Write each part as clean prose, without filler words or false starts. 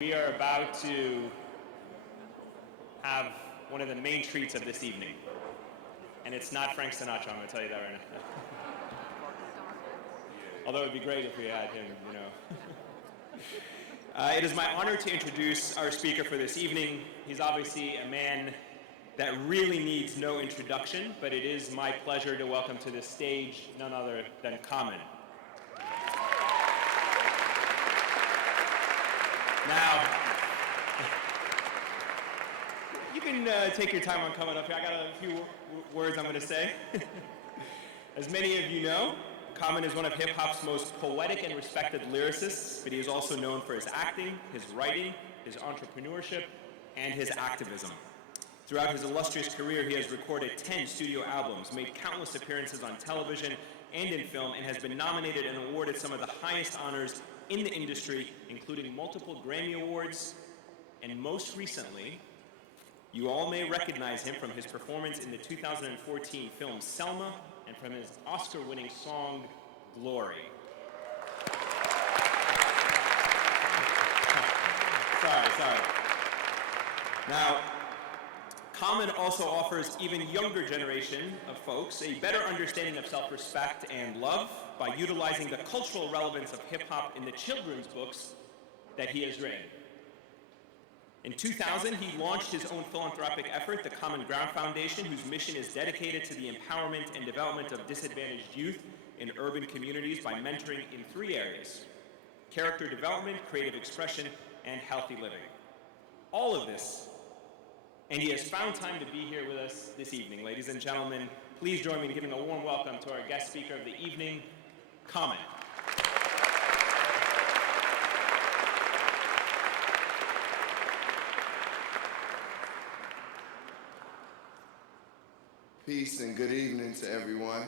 We are about to have one of the main treats of this evening. And it's not Frank Sinatra, I'm going to tell you that right now. Although it would be great if we had him, you know. It is my honor to introduce our speaker for this evening. He's obviously a man that really needs no introduction, but it is my pleasure to welcome to the stage none other than Common. Now, you can take your time on coming up here. I got a few words I'm going to say. As many of you know, Common is one of hip-hop's most poetic and respected lyricists, but he is also known for his acting, his writing, his entrepreneurship, and his activism. Throughout his illustrious career, he has recorded 10 studio albums, made countless appearances on television and in film, and has been nominated and awarded some of the highest honors in the industry, including multiple Grammy Awards, and most recently, you all may recognize him from his performance in the 2014 film Selma and from his Oscar-winning song, Glory. Sorry. Now, Common also offers even younger generation of folks a better understanding of self-respect and love by utilizing the cultural relevance of hip-hop in the children's books that he has written. In 2000, he launched his own philanthropic effort, the Common Ground Foundation, whose mission is dedicated to the empowerment and development of disadvantaged youth in urban communities by mentoring in 3 areas: character development, creative expression, and healthy living. All of this, and he has found time to be here with us this evening. Ladies and gentlemen, please join me in giving a warm welcome to our guest speaker of the evening, Common. Peace and good evening to everyone.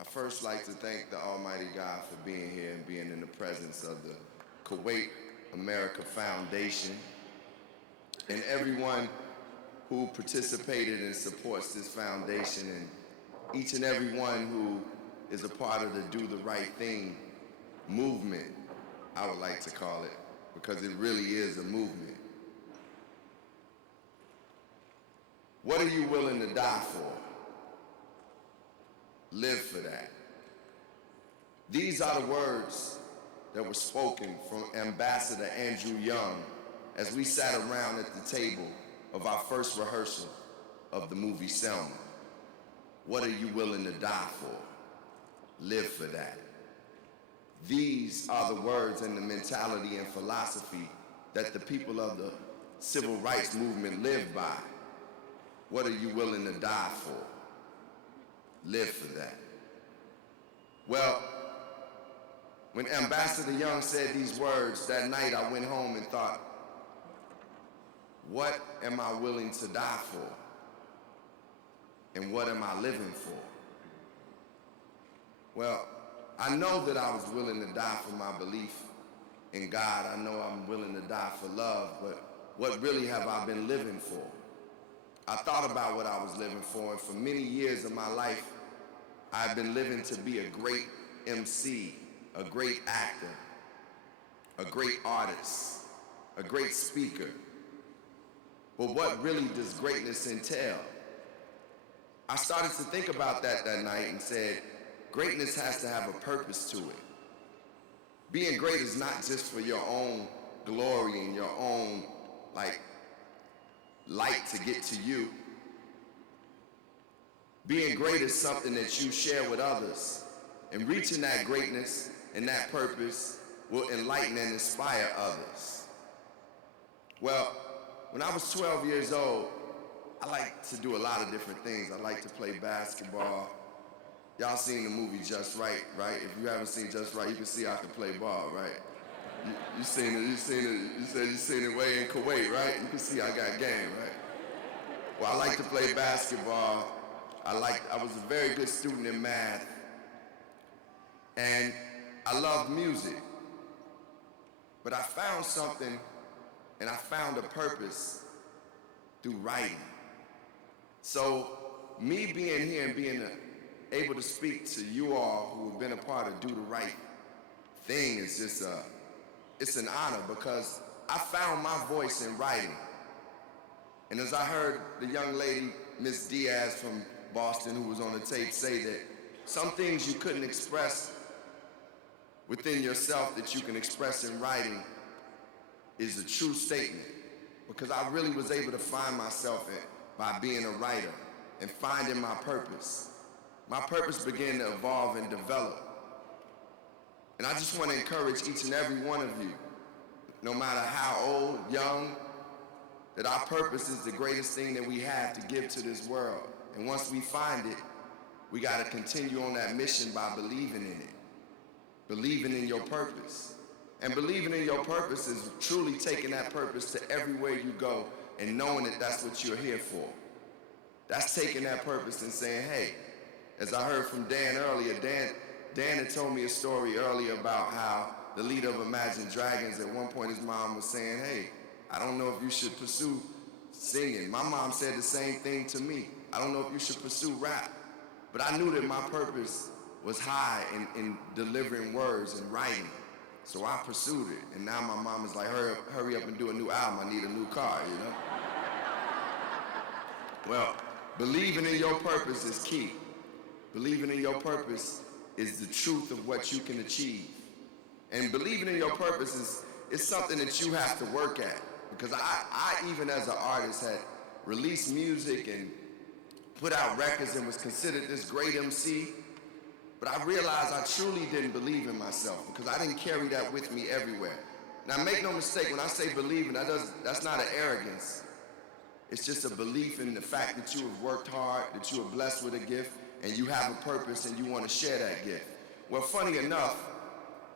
I first like to thank the Almighty God for being here and being in the presence of the Kuwait America Foundation and everyone who participated and supports this foundation, and each and every one who is a part of the Do the Right Thing movement, I would like to call it, because it really is a movement. What are you willing to die for? Live for that. These are the words that were spoken from Ambassador Andrew Young as we sat around at the table of our first rehearsal of the movie Selma. What are you willing to die for? Live for that. These are the words and the mentality and philosophy that the people of the civil rights movement live by. What are you willing to die for? Live for that. Well, when Ambassador Young said these words that night, I went home and thought, what am I willing to die for? And what am I living for? Well, I know that I was willing to die for my belief in God. I know I'm willing to die for love, but what really have I been living for? I thought about what I was living for, and for many years of my life, I've been living to be a great MC, a great actor, a great artist, a great speaker. But what really does greatness entail? I started to think about that night and said, greatness has to have a purpose to it. Being great is not just for your own glory and your own, light to get to you. Being great is something that you share with others, and reaching that greatness and that purpose will enlighten and inspire others. Well, when I was 12 years old, I liked to do a lot of different things. I liked to play basketball. Y'all seen the movie Just Right, right? If you haven't seen Just Right, you can see I can play ball, right? You seen it, you said you seen it way in Kuwait, right? You can see I got game, right? Well, I like to play basketball. I was a very good student in math. And I loved music. But I found something, and I found a purpose through writing. So me being here and being able to speak to you all who have been a part of Do the Right Thing is just it's an honor because I found my voice in writing. And as I heard the young lady, Miss Diaz from Boston, who was on the tape, say that some things you couldn't express within yourself that you can express in writing is a true statement. Because I really was able to find myself by being a writer and finding my purpose. My purpose began to evolve and develop. And I just want to encourage each and every one of you, no matter how old, young, that our purpose is the greatest thing that we have to give to this world. And once we find it, we got to continue on that mission by believing in it. Believing in your purpose. And believing in your purpose is truly taking that purpose to everywhere you go and knowing that that's what you're here for. That's taking that purpose and saying, hey, as I heard from Dan earlier, Dan had told me a story earlier about how the leader of Imagine Dragons, at one point his mom was saying, hey, I don't know if you should pursue singing. My mom said the same thing to me. I don't know if you should pursue rap. But I knew that my purpose was high in delivering words and writing. So I pursued it. And now my mom is like, hurry up and do a new album. I need a new car, you know? Well, believing in your purpose is key. Believing in your purpose is the truth of what you can achieve. And believing in your purpose is something that you have to work at. Because I even as an artist had released music and put out records and was considered this great MC. But I realized I truly didn't believe in myself because I didn't carry that with me everywhere. Now make no mistake, when I say believing, that's not an arrogance. It's just a belief in the fact that you have worked hard, that you are blessed with a gift, and you have a purpose and you want to share that gift. Well, funny enough,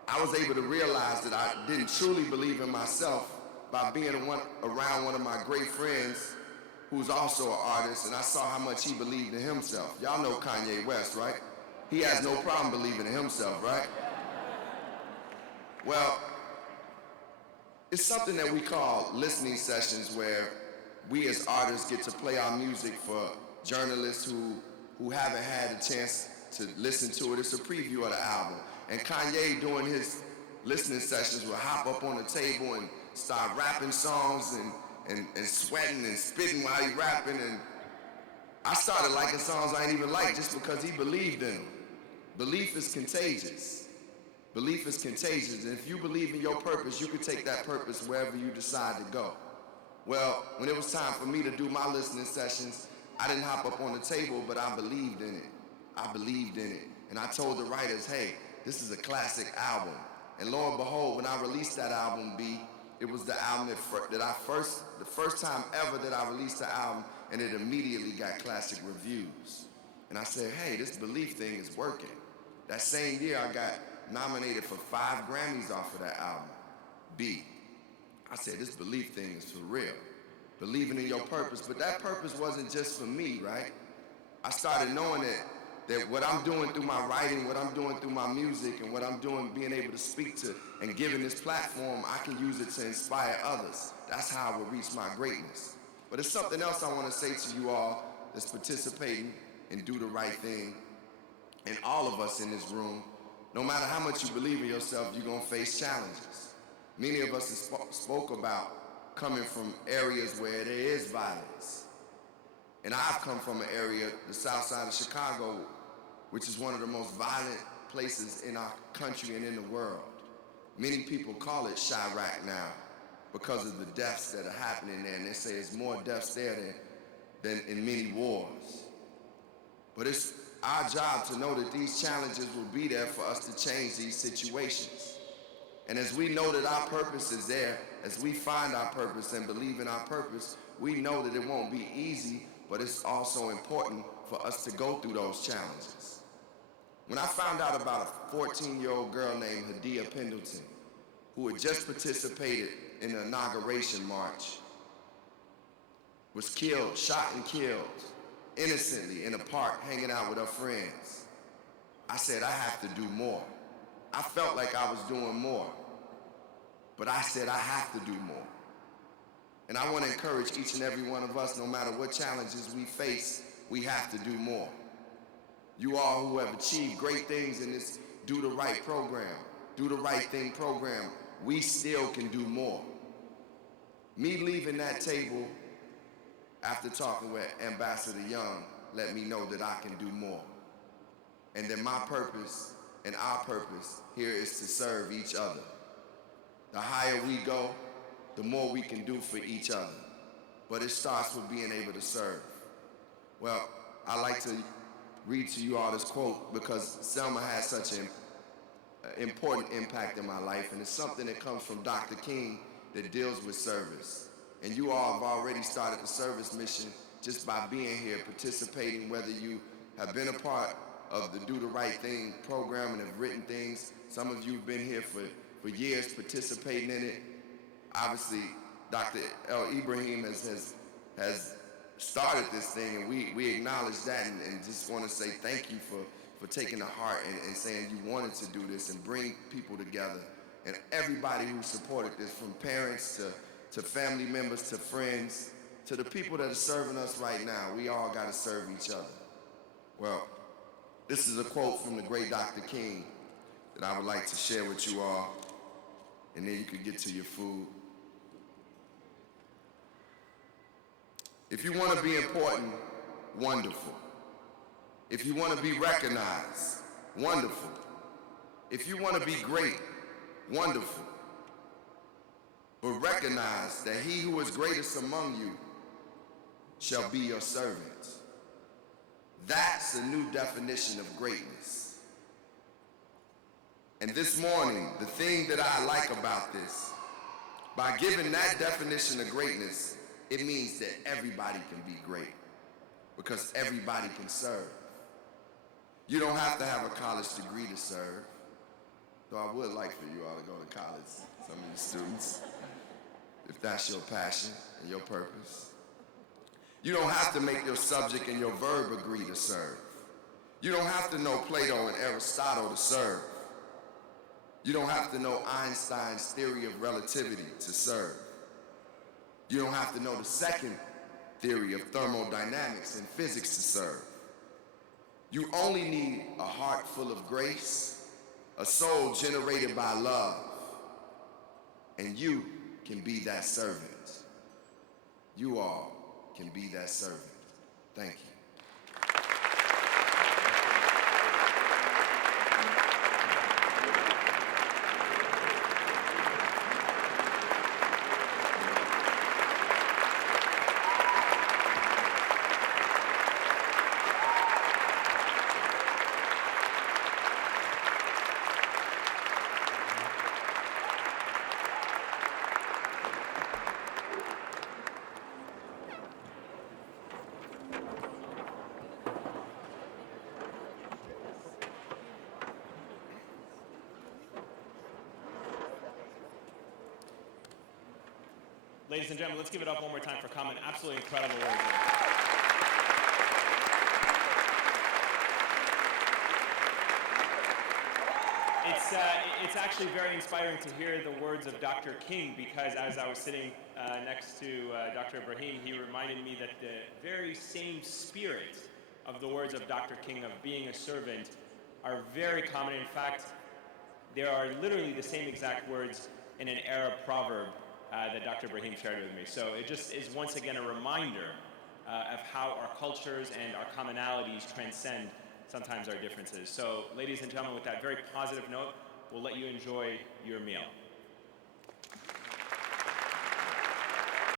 I was able to realize that I didn't truly believe in myself by being around one of my great friends who's also an artist, and I saw how much he believed in himself. Y'all know Kanye West, right? He has no problem believing in himself, right? Well, it's something that we call listening sessions where we as artists get to play our music for journalists who haven't had a chance to listen to it. It's a preview of the album. And Kanye, during his listening sessions, will hop up on the table and start rapping songs and sweating and spitting while he rapping. And I started liking songs I didn't even like just because he believed in them. Belief is contagious. Belief is contagious. And if you believe in your purpose, you can take that purpose wherever you decide to go. Well, when it was time for me to do my listening sessions, I didn't hop up on the table, but I believed in it. I believed in it. And I told the writers, hey, this is a classic album. And lo and behold, when I released that album, it was the album the first time ever that I released the album, and it immediately got classic reviews. And I said, hey, this belief thing is working. That same year, I got nominated for 5 Grammys off of that album, B. I said, this belief thing is for real. Believing in your purpose, but that purpose wasn't just for me, right? I started knowing that what I'm doing through my writing, what I'm doing through my music, and what I'm doing being able to speak to and giving this platform, I can use it to inspire others. That's how I will reach my greatness. But there's something else I want to say to you all that's participating and do the right thing. And all of us in this room, no matter how much you believe in yourself, you're going to face challenges. Many of us spoke about coming from areas where there is violence. And I've come from an area, the south side of Chicago, which is one of the most violent places in our country and in the world. Many people call it Chirac now because of the deaths that are happening there. And they say it's more deaths there than in many wars. But it's our job to know that these challenges will be there for us to change these situations. And as we know that our purpose is there, as we find our purpose and believe in our purpose, we know that it won't be easy, but it's also important for us to go through those challenges. When I found out about a 14-year-old girl named Hadia Pendleton, who had just participated in the inauguration march, was killed, shot and killed, innocently in a park hanging out with her friends, I said, I have to do more. I felt like I was doing more, but I said, I have to do more. And I want to encourage each and every one of us, no matter what challenges we face, we have to do more. You all who have achieved great things in this Do the Right program, Do the Right Thing program, we still can do more. Me leaving that table after talking with Ambassador Young let me know that I can do more. And that my purpose and our purpose here is to serve each other. The higher we go, the more we can do for each other. But it starts with being able to serve. Well, I like to read to you all this quote because Selma has such an important impact in my life, and it's something that comes from Dr. King that deals with service. And you all have already started the service mission just by being here, participating, whether you have been a part of the Do the Right Thing program and have written things. Some of you have been here for years participating in it. Obviously, Dr. El Ibrahim has started this thing, and we acknowledge that and just want to say thank you for taking the heart and saying you wanted to do this and bring people together. And everybody who supported this, from parents to family members to friends to the people that are serving us right now, we all got to serve each other. Well, this is a quote from the great Dr. King that I would like to share with you all, and then you can get to your food. If you want to be important, wonderful. If you want to be recognized, wonderful. If you want to be great, wonderful. But recognize that he who is greatest among you shall be your servant. That's a new definition of greatness. And this morning, the thing that I like about this, by giving that definition of greatness, it means that everybody can be great because everybody can serve. You don't have to have a college degree to serve, though I would like for you all to go to college, some of you students, if that's your passion and your purpose. You don't have to make your subject and your verb agree to serve. You don't have to know Plato and Aristotle to serve. You don't have to know Einstein's theory of relativity to serve. You don't have to know the second theory of thermodynamics and physics to serve. You only need a heart full of grace, a soul generated by love, and you can be that servant. You all can be that servant. Thank you. Ladies and gentlemen, let's give it up one more time for Common. Absolutely incredible words. It's actually very inspiring to hear the words of Dr. King, because as I was sitting next to Dr. Ibrahim, he reminded me that the very same spirit of the words of Dr. King of being a servant are very common. In fact, there are literally the same exact words in an Arab proverb that Dr. Ibrahim shared with me. So it just is once again a reminder of how our cultures and our commonalities transcend sometimes our differences. So ladies and gentlemen, with that very positive note, we'll let you enjoy your meal.